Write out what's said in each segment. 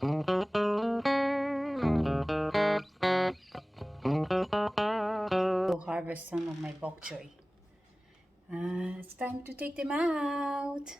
To harvest some of my bok choy. It's time to take them out.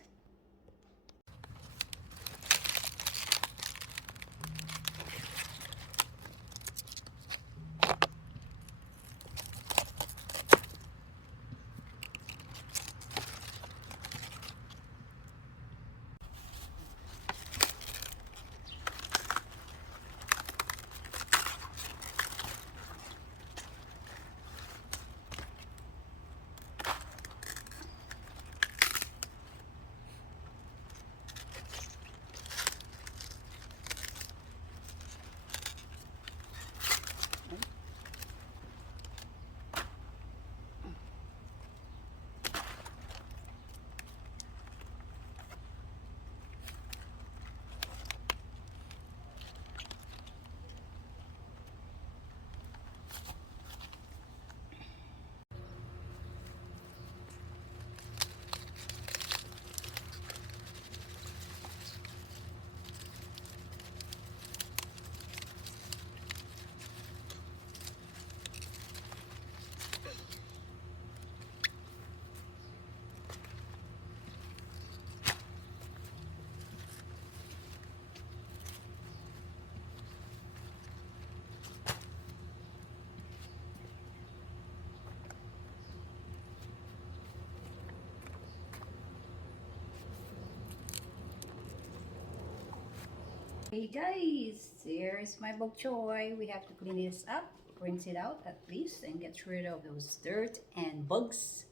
Hey guys, here's my bok choy. We have to clean this up, rinse it out at least, and get rid of those dirt and bugs.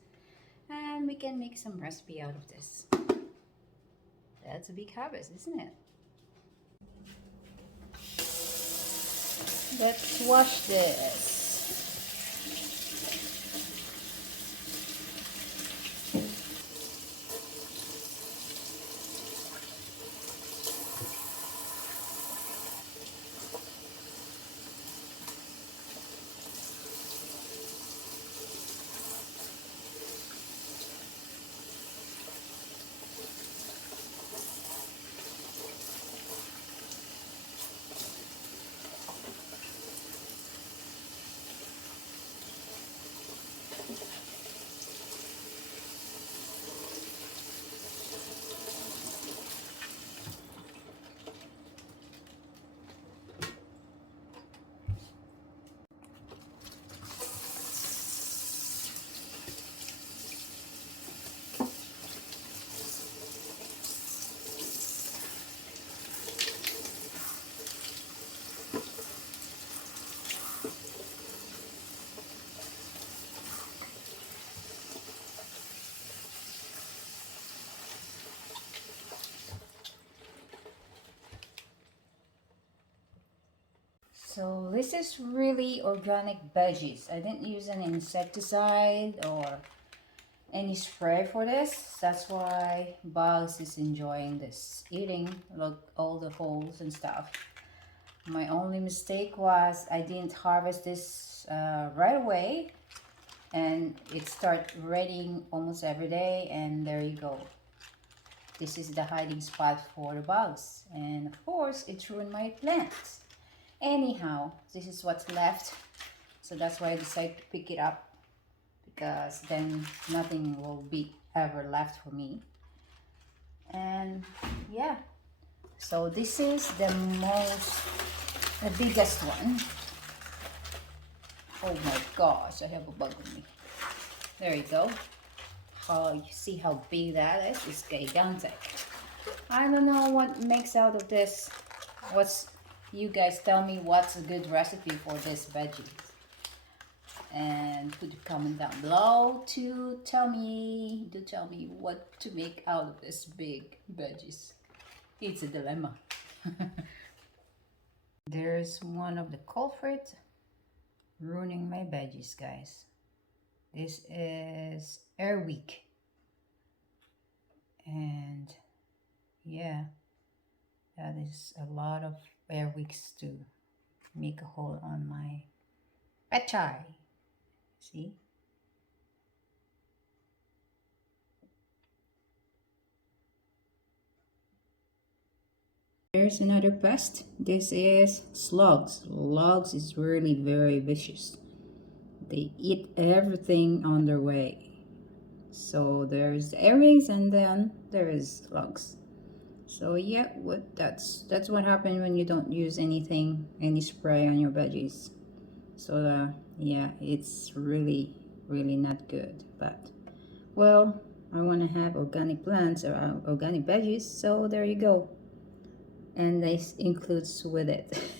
And we can make some recipe out of this. That's a big harvest, isn't it? Let's wash this. So this is really organic veggies. I didn't use an insecticide or any spray for this. That's why Bugs is enjoying this, eating, look, all the holes and stuff. My only mistake was I didn't harvest this right away, and it started raining almost every day, and there you go. This is the hiding spot for the bugs, and of course it ruined my plants. Anyhow, this is what's left, so that's why I decided to pick it up, because then nothing will be ever left for me. And yeah, so this is the biggest one. Oh my gosh, I have a bug on me. There you go. You see how big that is? It's gigantic. I don't know what makes out of this. You guys tell me what's a good recipe for this veggie, and put a comment down below to tell me what to make out of this big veggies. It's a dilemma. There's one of the culprits ruining my veggies, guys. This is air week, and yeah, that is a lot of air weeks to make a hole on my pechay. See? There's another pest. This is slugs. Slugs is really very vicious. They eat everything on their way. So there's the airwings and then there is slugs. So yeah, that's what happened when you don't use any spray on your veggies. So yeah, it's really not good. But well, I want to have organic plants or organic veggies, so there you go. And this includes with it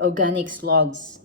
organic slugs.